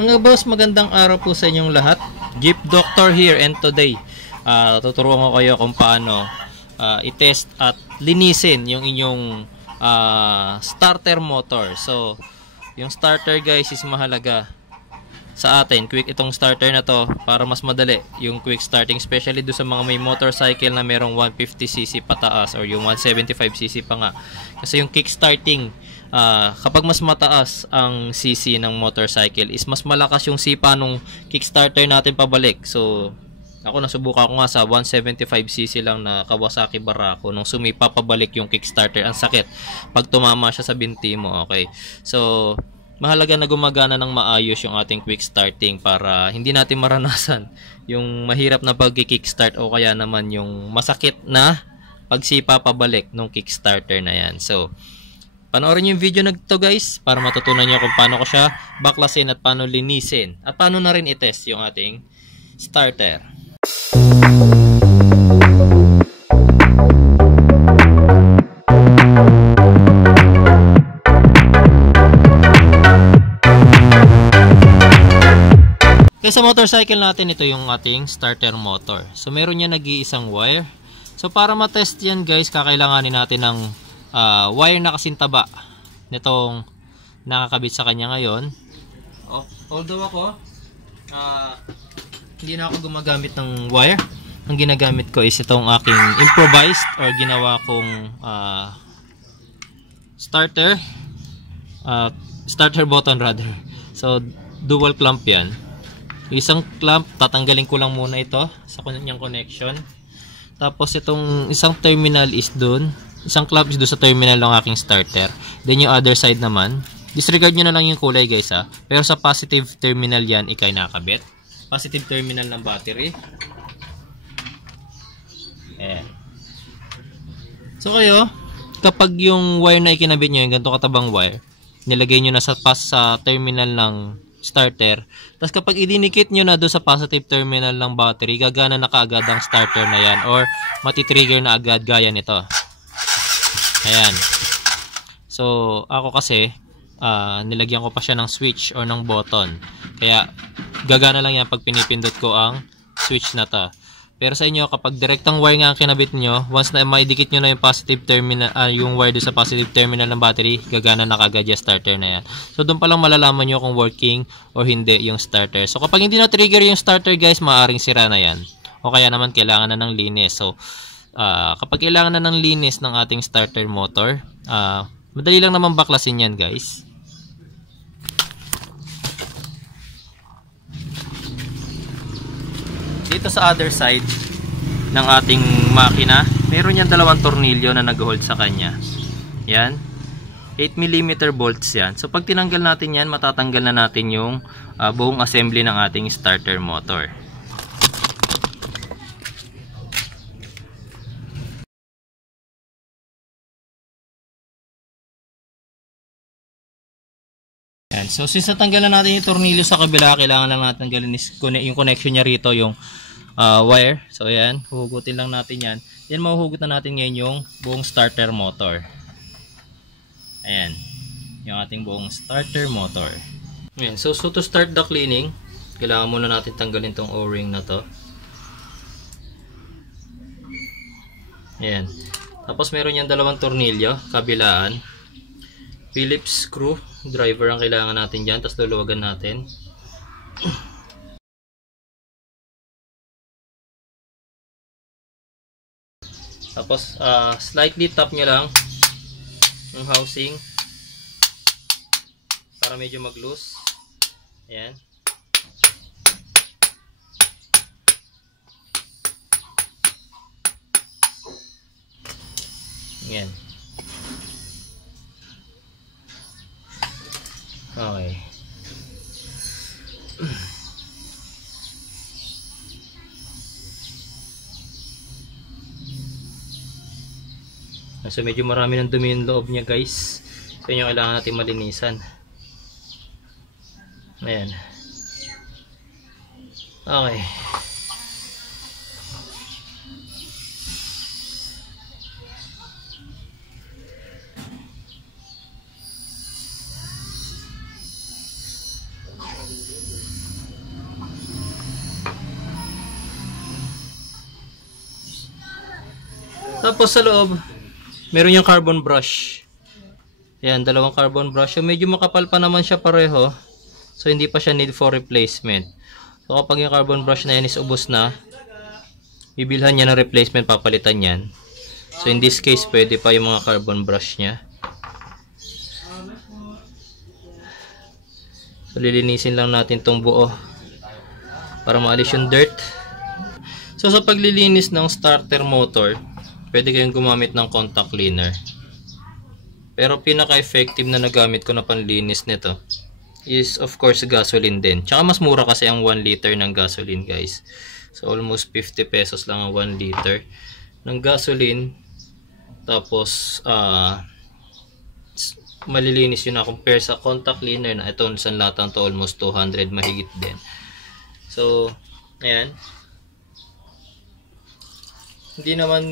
Mga boss, magandang araw po sa inyong lahat. Jeep Doctor here, and today tuturuan ko kayo kung paano i-test at linisin yung inyong starter motor. So, yung starter guys is mahalaga sa atin. Quick itong starter na to para mas madali yung quick starting, especially do sa mga may motorcycle na merong 150cc pataas or yung 175cc pa nga. Kasi yung kick starting, kapag mas mataas ang cc ng motorcycle is mas malakas yung sipa nung kickstarter natin pabalik. So ako nasubukan ko nga sa 175cc lang na Kawasaki Barako, nung sumipa pabalik yung kickstarter, ang sakit pag tumama siya sa binti mo. Okay, so mahalaga na gumagana ng maayos yung ating quick starting para hindi natin maranasan yung mahirap na pag-kickstart o kaya naman yung masakit na pagsipa pabalik nung kickstarter na yan. So panoorin yung video na to guys para matutunan nyo kung paano ko siya baklasin at paano linisin at paano na rin i-test yung ating starter. Okay, sa motorcycle natin, ito yung ating starter motor. So meron niya nag-iisang wire. So para matest yan guys, kakailanganin natin ng wire na kasing taba nitong nakakabit sa kanya ngayon. Although ako hindi na ako gumagamit ng wire, ang ginagamit ko is itong aking improvised or ginawa kong starter button rather. So dual clamp yan. Isang clamp, tatanggalin ko lang muna ito sa kanyang connection. Tapos itong isang terminal is dun. Isang clamp is doon sa terminal ng aking starter. Then yung other side naman, disregard nyo na lang yung kulay guys ha. Pero sa positive terminal yan ikay nakabit. Positive terminal ng battery. Ayan. So kayo, kapag yung wire na ikinabit nyo, yung ganito katabang wire, nilagay nyo na sa terminal ng starter. Tapos kapag idinikit nyo na doon sa positive terminal ng battery, gagana na kaagad ang starter na yan or matitrigger na agad gaya nito. Ayan. So, ako kasi, nilagyan ko pa siya ng switch or ng button. Kaya, gagana lang yan pag pinipindot ko ang switch na to. Pero sa inyo, kapag direktang wire nga ang kinabit nyo, once na maidikit nyo na yung positive terminal, yung wire doon sa positive terminal ng battery, gagana na kagad yung starter na yan. So, doon pa lang malalaman nyo kung working or hindi yung starter. So, kapag hindi na-trigger yung starter guys, maaaring sira na yan. O kaya naman, kailangan na ng linis. So, kapag kailangan na ng linis ng ating starter motor, madali lang naman baklasin yan guys. Dito sa other side ng ating makina, meron yan dalawang tornilyo na nag-hold sa kanya. Yan, 8mm bolts yan. So pag tinanggal natin yan, matatanggal na natin yung buong assembly ng ating starter motor. So since natanggalan natin yung tornilyo sa kabila, kailangan lang natin tanggalin yung connection niya rito, yung wire. So ayan, huhugutin lang natin yan. Then mahuhugot na natin ngayon yung buong starter motor. Ayan, yung ating buong starter motor. Ayan, so to start the cleaning, kailangan muna natin tanggalin tong O-ring na to. Ayan, tapos meron yan dalawang tornilyo, kabilaan. Phillips screw driver ang kailangan natin dyan, tapos luluwagan natin. Tapos slightly tap nyo lang yung housing para medyo mag-loose. Ayan. Ayan. Okay. So medyo marami ng dumi yung loob niya guys. So yun yung kailangan natin malinisan. Ayan. Okay. Tapos sa loob, meron yung carbon brush. Yan, dalawang carbon brush. So, medyo makapal pa naman siya pareho. So, hindi pa siya need for replacement. So, kapag yung carbon brush na yan is ubos na, bibilhan niya ng replacement, papalitan yan. So, in this case, pwede pa yung mga carbon brush niya. So, lilinisin lang natin tong buo para maalis yung dirt. So, sa paglilinis ng starter motor, pwede kayong gumamit ng contact cleaner. Pero pinaka-effective na nagamit ko na panlinis nito is of course gasoline din. Tsaka mas mura kasi ang 1 liter ng gasoline, guys. So almost 50 pesos lang ang 1 liter ng gasoline. Tapos malilinis yun na compare sa contact cleaner na ito sa latang to almost 200 mahigit din. So ayan. Hindi naman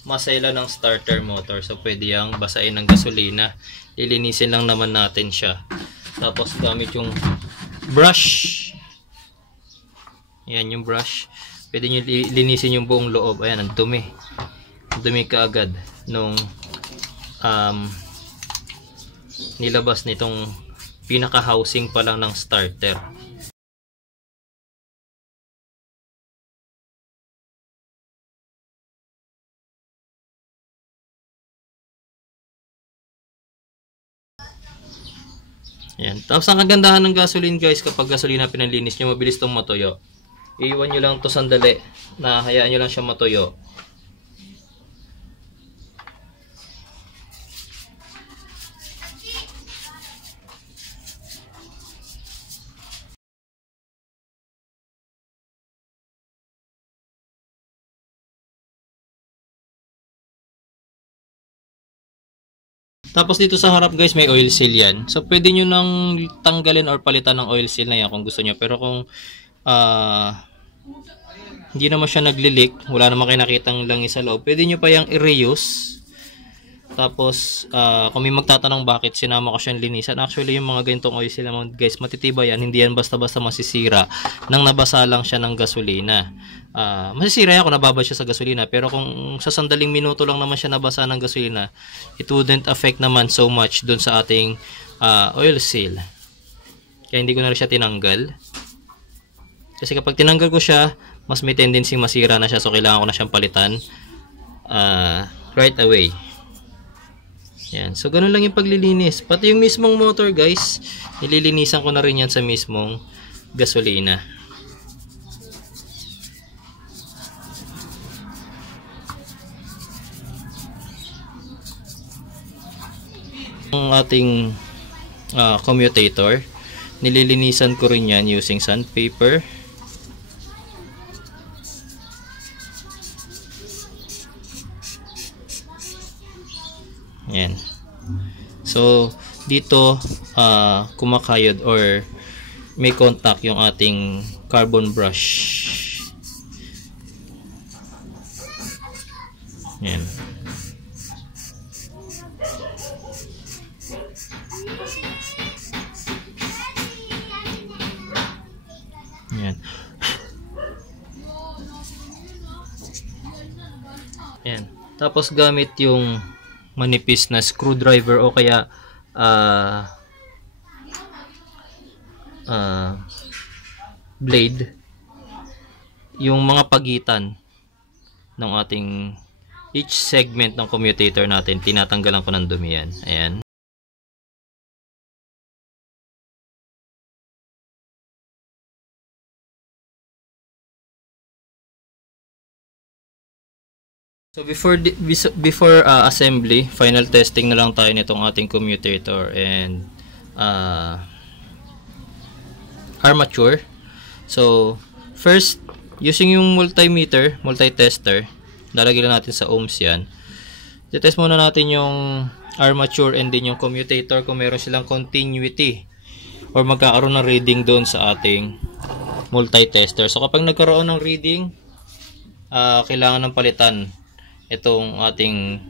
masela ng starter motor, so pwede yang basahin ng gasolina. Lilinisin lang naman natin siya. Tapos gamit yung brush. Ayan yung brush. Pwede nyo linisin yung buong loob. Ayan, ang dumi. Ang dumi kaagad nung nilabas nitong pinaka-housing pa lang ng starter. Ayan. Tapos ang kagandahan ng gasoline, guys, kapag gasolina pinalinis nyo, mabilis itong matuyo. Iiwan nyo lang ito sandali, na hayaan nyo lang siya matuyo. Tapos dito sa harap, guys, may oil seal yan. So pwede nyo nang tanggalin or palitan ng oil seal na yan kung gusto nyo. Pero kung hindi naman siya nagli-leak, wala naman kayo nakitang langis sa loob, pwede nyo pa yung i-reuse. Tapos kung may magtatanong bakit sinama ko siyang linisan, actually yung mga ganitong oil seal naman, guys, matitibay yan. Hindi yan basta-basta masisira nang nabasa lang siya ng gasolina. Masisira yan kung nababad siya sa gasolina, pero kung sa sandaling minuto lang naman siya nabasa ng gasolina, it wouldn't affect naman so much dun sa ating oil seal. Kaya hindi ko na rin siya tinanggal, kasi kapag tinanggal ko siya, mas may tendency masira na siya. So kailangan ko na siyang palitan right away. Yan. So ganun lang yung paglilinis. Pati yung mismong motor, guys, nililinisan ko na rin yan sa mismong gasolina. Ang ating commutator, nililinisan ko rin yan using sandpaper. Yan. So dito kumakayod or may contact yung ating carbon brush. Yan. Yan. Yan. Tapos gamit yung manipis na screwdriver o kaya blade, yung mga pagitan ng ating each segment ng commutator natin, tinatanggalan ko ng dumi yan. Ayan. So before assembly, final testing na lang tayo nitong ating commutator and armature. So first, using yung multi-tester, lalagyan natin sa ohms yan. I-test muna natin yung armature and din yung commutator kung meron silang continuity or magkakaroon ng reading doon sa ating multi-tester. So kapag nagkaroon ng reading, kailangan ng palitan itong ating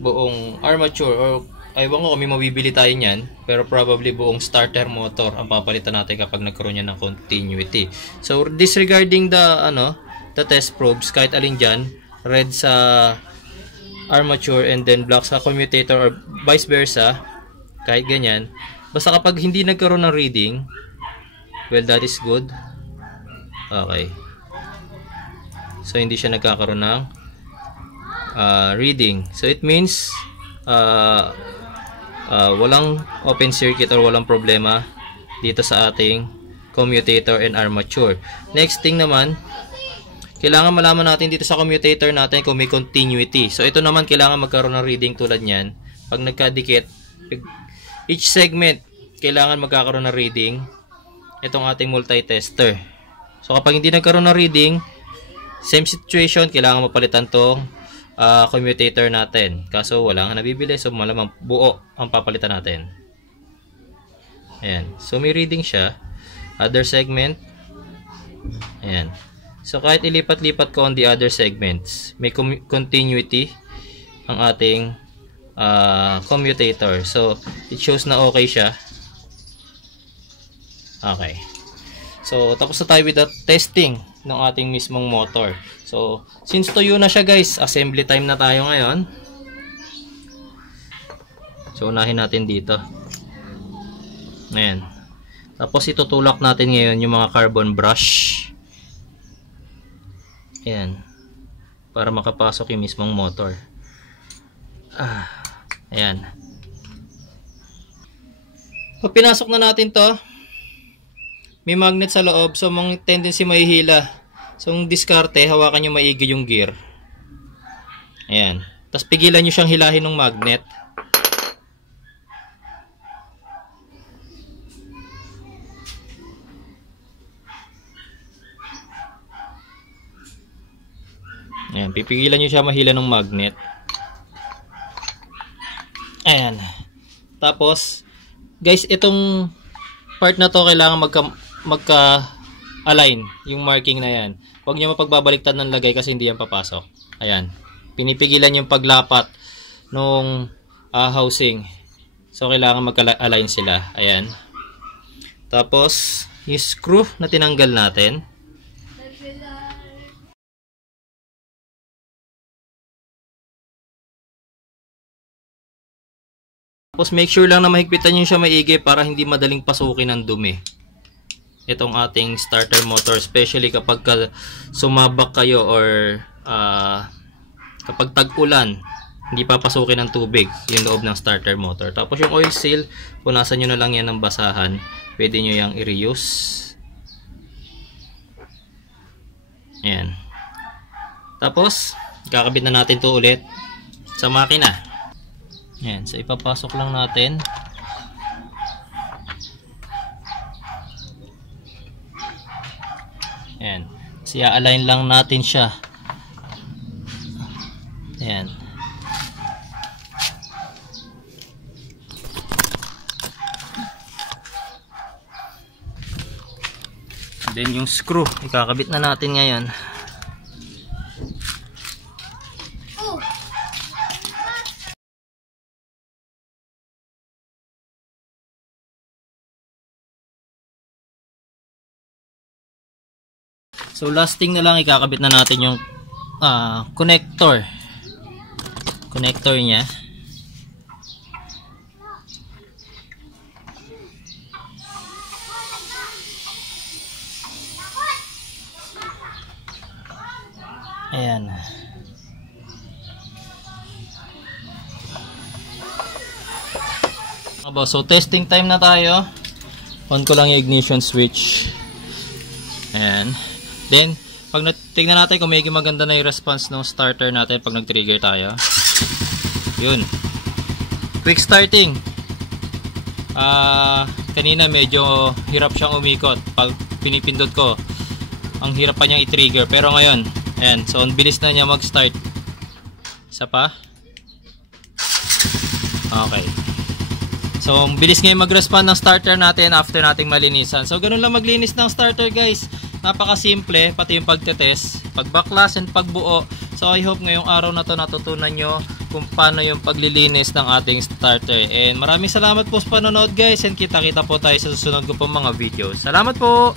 buong armature, or aywan ko kung may mabibili tayo niyan, pero probably buong starter motor ang papalitan natin kapag nagkaroon yan ng continuity. So disregarding the test probes, kahit alin dyan, red sa armature and then black sa commutator or vice versa, kahit ganyan, basta kapag hindi nagkaroon ng reading, well, that is good. Okay, so hindi siya nagkakaroon ng reading, so it means walang open circuit or walang problema dito sa ating commutator and armature. Next thing naman, kailangan malaman natin dito sa commutator natin kung may continuity. So ito naman kailangan magkaroon ng reading tulad niyan. Pag nagkadikit, each segment kailangan magkakaroon ng reading itong ating multi-tester. So kapag hindi nagkaroon ng reading, same situation, kailangan mapalitan tong commutator natin. Kaso wala nga nabibili, so malamang buo ang papalitan natin. Ayan. So may reading siya. Other segment. Ayan. So kahit ilipat-lipat ko on the other segments, may continuity ang ating commutator. So it shows na okay siya. Okay. So tapos na tayo with the testing ng ating mismong motor. So since tuyo na siya guys, assembly time na tayo ngayon. So unahin natin dito. Ayan. Tapos itutulak natin ngayon yung mga carbon brush. Ayan. Para makapasok yung mismong motor. Ayan. Pag pinasok na natin to, may magnet sa loob, so mga tendency mahihila. So yung diskarte, hawakan nyo maigi yung gear. Ayan. Tapos pigilan nyo siyang hilahin ng magnet. Ayan, pipigilan nyo siya mahila ng magnet. Ayan. Tapos, guys, itong part na to kailangan magka-align yung marking na yan. Huwag nyo mapagbabaliktad ng lagay kasi hindi yan papasok. Ayan. Pinipigilan yung paglapat nung housing. So, kailangan magka-align sila. Ayan. Tapos, yung screw na tinanggal natin. Tapos make sure lang na mahigpitan nyo siya maigi para hindi madaling pasukin ng dumi itong ating starter motor, especially kapag sumabak kayo or kapag tag-ulan, hindi papasukin ng tubig yung loob ng starter motor. Tapos yung oil seal, punasan nyo na lang yan ng basahan, pwede nyo yung i-reuse. Ayan. Tapos kakabit na natin to ulit sa makina. Ayan, so ipapasok lang natin. Ayan, so i-align lang natin siya. Ayan. Then yung screw, ikakabit na natin ngayon. So last thing na lang, ikakabit na natin yung connector niya. Ayan. So testing time na tayo. On ko lang yung ignition switch. Ayan. Then, pag tingnan natin kung may maganda na yung response ng starter natin pag nag-trigger tayo. Yun. Quick starting. Kanina medyo hirap siyang umikot. Pag pinipindot ko, ang hirap pa niyang i-trigger. Pero ngayon, ayan. So, ang bilis na niya mag-start. Isa pa. Okay. So, ang bilis ngayon mag-respond ng starter natin after nating malinisan. So, ganun lang maglinis ng starter, guys. Napakasimple, pati yung pagtetest, pagbaklas and pagbuo. So I hope ngayong araw na to natutunan nyo kung paano yung paglilinis ng ating starter. And maraming salamat po sa panonood guys, and kita-kita po tayo sa susunod ko pong mga videos. Salamat po!